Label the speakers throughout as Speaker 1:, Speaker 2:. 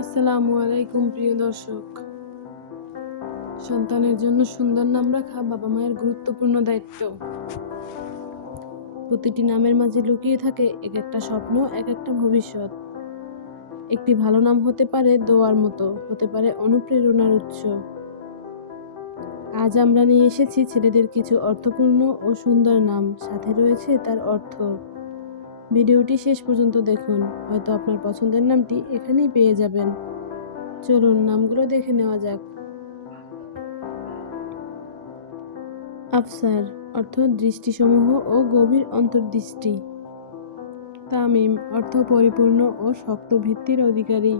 Speaker 1: আসসালামু আলাইকুম, প্রিয় দর্শক। সন্তানের জন্য সুন্দর নাম রাখা বাবা মায়ের গুরুত্বপূর্ণ দায়িত্ব। প্রতিটি নামের মাঝে লুকিয়ে থাকে এক একটা স্বপ্ন, এক একটা ভবিষ্যৎ। একটি ভালো নাম হতে পারে দোয়ার মতো, হতে পারে অনুপ্রেরণার উৎস। আজ আমরা নিয়ে এসেছি ছেলেদের কিছু অর্থপূর্ণ ও সুন্দর নাম, সাথে রয়েছে তার অর্থ। ভিডিওটি শেষ পর্যন্ত দেখুন। হয়তো আপনার পছন্দের নামটি এখানেই পেয়ে যাবেন। চলুন, নামগুলো দেখে নেওয়া যাক। আফসার, অর্থ দৃষ্টিসমূহ ও গভীর অন্তর্দৃষ্টি। তামিম, অর্থ পরিপূর্ণ ও শক্ত ভিত্তির অধিকারী।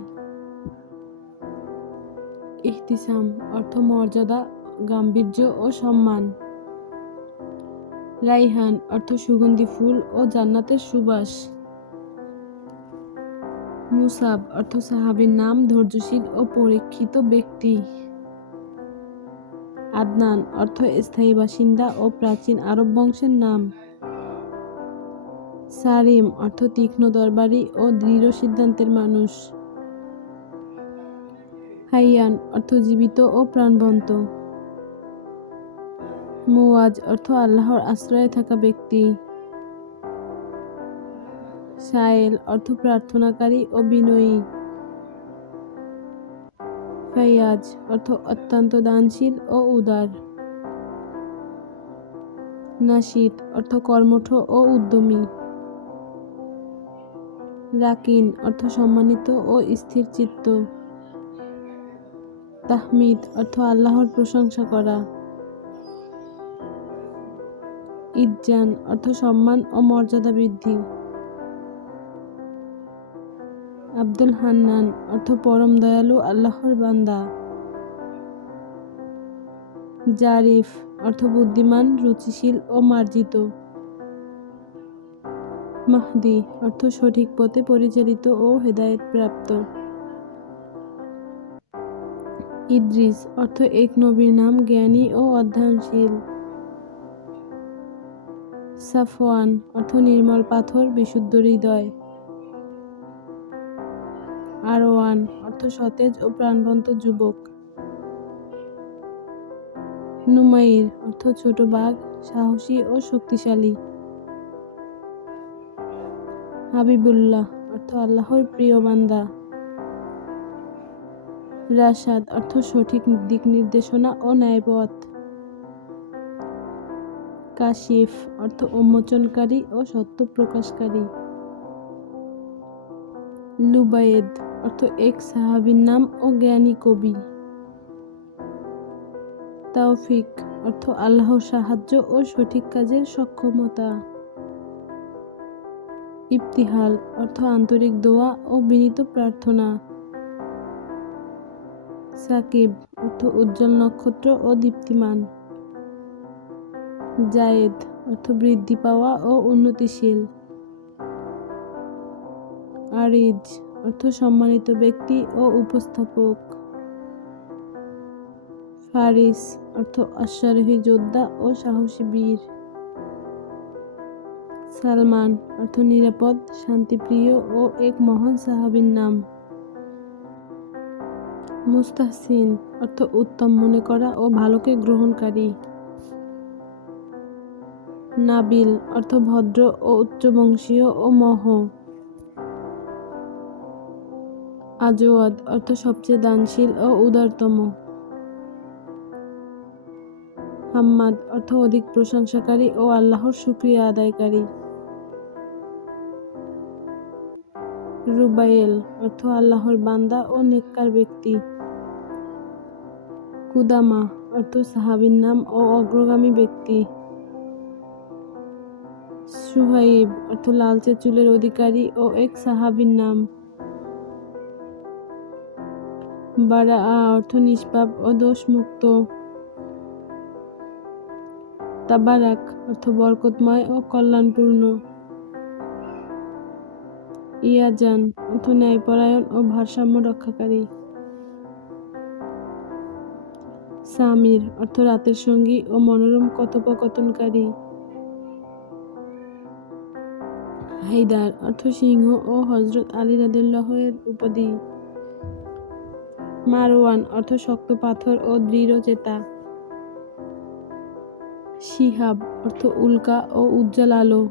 Speaker 1: ইহতিসাম, অর্থ মর্যাদা, গাম্ভীর্য ও সম্মান। রাইহান, অর্থ সুগন্ধি ফুল ও জান্নাতের সুবাস। মুসাব, অর্থ সাহাবীর নাম, ধৈর্যশীল ও পরীক্ষিত ব্যক্তি। আদনান, অর্থ স্থায়ী বাসিন্দা ও প্রাচীন আরব বংশের নাম। সারিম, অর্থ তীক্ষ্ণ দরবারি ও দৃঢ় সিদ্ধান্তের মানুষ। হাইয়ান, অর্থ জীবিত ও প্রাণবন্ত। মুওয়াজ অর্থ আল্লাহর আশ্রয়ে থাকা ব্যক্তি। সায়েল অর্থ প্রার্থনাকারী ও বিনয়ী। ফাইয়াজ অর্থ অত্যন্ত দানশীল ও উদার। নাশিদ অর্থ কর্মঠ ও উদ্যমী। রাকিন অর্থ সম্মানিত ও স্থির চিত্ত তাহমিদ অর্থ আল্লাহর প্রশংসা করা। ইজ্জান অর্থ সম্মান ও মর্যাদা বৃদ্ধি। আব্দুল হান্নান, অর্থ পরম দয়ালু আল্লাহর বান্দা। জারিফ, অর্থ বুদ্ধিমান, রুচিশীল ও মার্জিত। মাহদি, অর্থ সঠিক পথে পরিচালিত ও হেদায়েত প্রাপ্ত ইদ্রিস, অর্থ এক নবীর নাম জ্ঞানী ও অধ্যয়নশীল। সাফওয়ান অর্থ নির্মল পাথর, বিশুদ্ধ হৃদয়। আরওয়ান, অর্থ সতেজ ও প্রাণবন্ত যুবক। নুমাইর, অর্থ ছোট বাঘ, সাহসী ও শক্তিশালী। হাবিবুল্লাহ, অর্থ আল্লাহর প্রিয় বান্দা। রাশাদ, অর্থ সঠিক দিক নির্দেশনা ও ন্যায়পথ। কাশিফ, অর্থ উন্মোচনকারী ও সত্য প্রকাশকারী। লুবায়েদ, অর্থ এক সাহাবীর নাম ও জ্ঞানী কবি। তাওফিক, অর্থ আল্লাহ সাহায্য ও সঠিক কাজের সক্ষমতা। ইফতিহাল অর্থ আন্তরিক দোয়া ও বিনীত প্রার্থনা। সাকিব, অর্থ উজ্জ্বল নক্ষত্র ও দীপ্তিমান। জায়েদ অর্থ বৃদ্ধি পাওয়া ও উন্নতিশীল। আরিজ অর্থ সম্মানিত ব্যক্তি ও উপস্থাপক। ফারিস অর্থ অশ্বারোহী যোদ্ধা ও সাহসী বীর। সালমান অর্থ নিরাপদ, শান্তিপ্রিয় ও এক মহান সাহাবীর নাম। মুস্তাহসিন অর্থ উত্তম মনে করা ও ভালোকে গ্রহণকারী। নাবিল অর্থ ভদ্র ও উচ্চবংশীয় ও মহ। আজওয়াদ অর্থ সবচেয়ে দানশীল ও উদারতম। হাম্মাদ অর্থ অধিক প্রশংসাকারী ও আল্লাহর শুক্রিয়া আদায়কারী। রুবাইল অর্থ আল্লাহর বান্দা ও নেককার ব্যক্তি। কুদামা অর্থ সাহাবীর নাম ও অগ্রগামী ব্যক্তি। সুহাইব, অর্থ লালচে চুলের অধিকারী ও এক সাহাবীর নাম। বারা অর্থ নিষ্পাপ ও দোষমুক্ত। তাবারাক, অর্থ বরকতময় ও কল্যাণপূর্ণ। ইয়াজান, অর্থ ন্যায়পরায়ণ ও ভারসাম্য রক্ষাকারী। সামির, অর্থ রাতের সঙ্গী ও মনোরম কথোপকথনকারী। হাইদার অর্থ সিংহ ও হজরত আলী রাদুল্লাহের উপাধি। মারওয়ান, অর্থ শক্ত পাথর ও দৃঢ় চেতা। শিহাব, অর্থ উল্কা ও উজ্জ্বল আলো।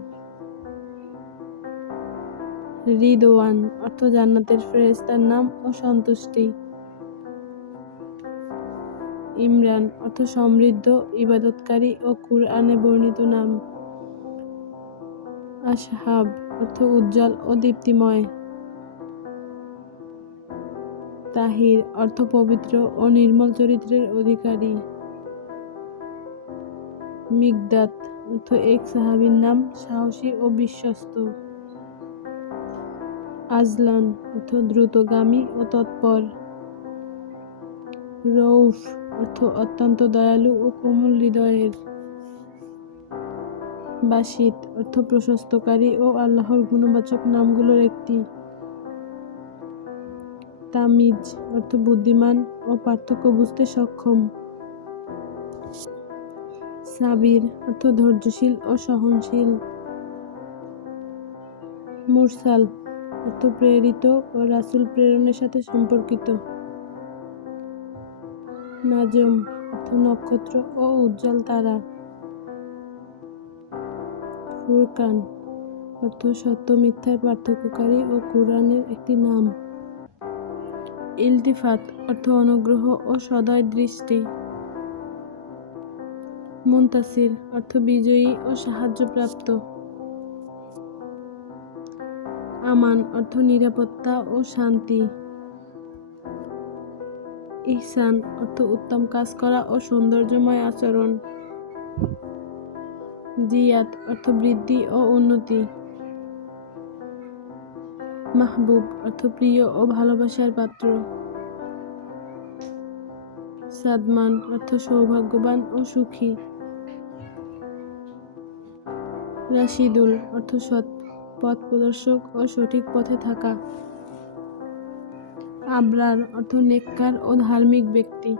Speaker 1: রিদওয়ান, অর্থ জান্নাতের ফেরেশতার নাম ও সন্তুষ্টি। ইমরান, অর্থ সমৃদ্ধ, ইবাদতকারী ও কুরআনে বর্ণিত নাম। আশহাব অর্থ উজ্জ্বল ও দীপ্তিময়। তাহির অর্থ পবিত্র ও নির্মল চরিত্রের অধিকারী। মিগদাত অর্থ এক সাহাবীর নাম, সাহসী ও বিশ্বস্ত। আজলান অর্থ দ্রুতগামী ও তৎপর। রৌফ অর্থ অত্যন্ত দয়ালু ও কোমল হৃদয়ের। বাসিত অর্থ প্রশস্তকারী ও আল্লাহর গুণবাচক নামগুলোর একটি। তামিজ, অর্থ বুদ্ধিমান ও পার্থক্য বুঝতে সক্ষম। সাবির, অর্থ ধৈর্যশীল ও সহনশীল। মুরসাল, অর্থ প্রেরিত ও রাসূল প্রেরণের সাথে সম্পর্কিত। নাজম, অর্থ নক্ষত্র ও উজ্জ্বল তারা। ফুরকান অর্থ সত্য, মিথ্যার পার্থক্যকারী ও কোরআনের একটি নাম। ইলতিফাত, অর্থ অনুগ্রহ ও সদয় দৃষ্টি। মুন্তাসির, অর্থ বিজয়ী ও সাহায্যপ্রাপ্ত। আমান, অর্থ নিরাপত্তা ও শান্তি। ইহসান, অর্থ উত্তম কাজ করা ও সৌন্দর্যময় আচরণ। জিয়াত অর্থ বৃদ্ধি ও উন্নতি। মাহবুব, অর্থ প্রিয় ও ভালোবাসার পাত্র। সাদমান, অর্থ সৌভাগ্যবান ও সুখী। রাশিদুল, অর্থ সৎ পথ প্রদর্শক ও সঠিক পথে থাকা। আবরার, অর্থ নেককার ও ধার্মিক ব্যক্তি।